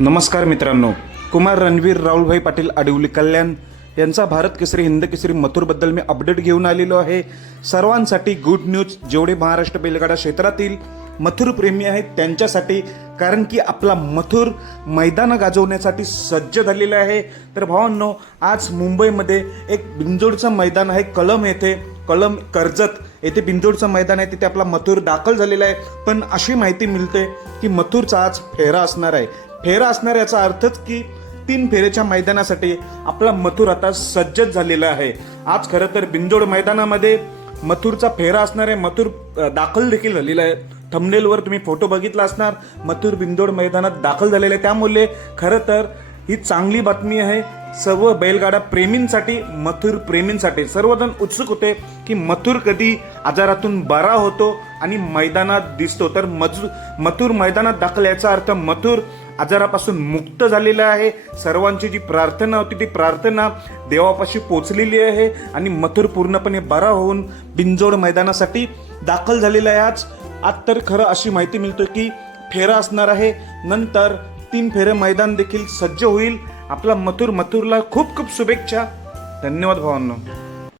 नमस्कार मित्रांनो. कुमार रणवीर राहुलभाई पाटील आडिवली कल्याण यांचा भारत केसरी हिंद केसरी मथुरबद्दल मी अपडेट घेऊन आलेलो आहे. सर्वांसाठी गुड न्यूज जेवढे महाराष्ट्र बैलगाडा क्षेत्रातील मथुरप्रेमी आहेत त्यांच्यासाठी कारण की आपला मथुर मैदानं गाजवण्यासाठी सज्ज झालेला आहे. तर भावांनो आज मुंबईमध्ये एक बिंजोडचं मैदान आहे कलम येथे कलम कर्जत येथे बिंजोडचं मैदान आहे तिथे आपला मथुर दाखल झालेला आहे. पण अशी माहिती मिळते की मथुरचा आज फेरा असणार आहे. फेरा असणार याचा अर्थच की तीन फेरेच्या मैदानासाठी आपला मथुर आता सज्जच झालेला आहे. आज खरं तर बिंजोड मैदानामध्ये मथुरचा फेरा असणारे मथुर दाखल देखील झालेला आहे थंबनेलवर तुम्ही फोटो बघितला असणार. मथुर बिंदोड मैदानात दाखल झालेले आहे त्यामुळे खरं तर ही चांगली बातमी आहे. सर्व बैलगाडा प्रेमींसाठी मथुर प्रेमींसाठी सर्वजण उत्सुक होते की मथुर कधी आजारातून बरा होतो आणि मैदानात दिसतो. तर मजू मथुर मैदानात दाखल याचा अर्थ मथुर आजारापासून मुक्त झालेलं आहे. सर्वांची जी प्रार्थना होती ती प्रार्थना देवापाशी पोचलेली आहे आणि मथुर पूर्णपणे बरा होऊन बिंजोड मैदानासाठी दाखल झालेला आहे आज. आज तर खरं अशी माहिती मिळतो की फेरा असणार आहे. नंतर तीन फेरे मैदान देखील सज्ज होईल. आपला मथुर मथुरला खूप खूप शुभेच्छा. धन्यवाद भावांनो.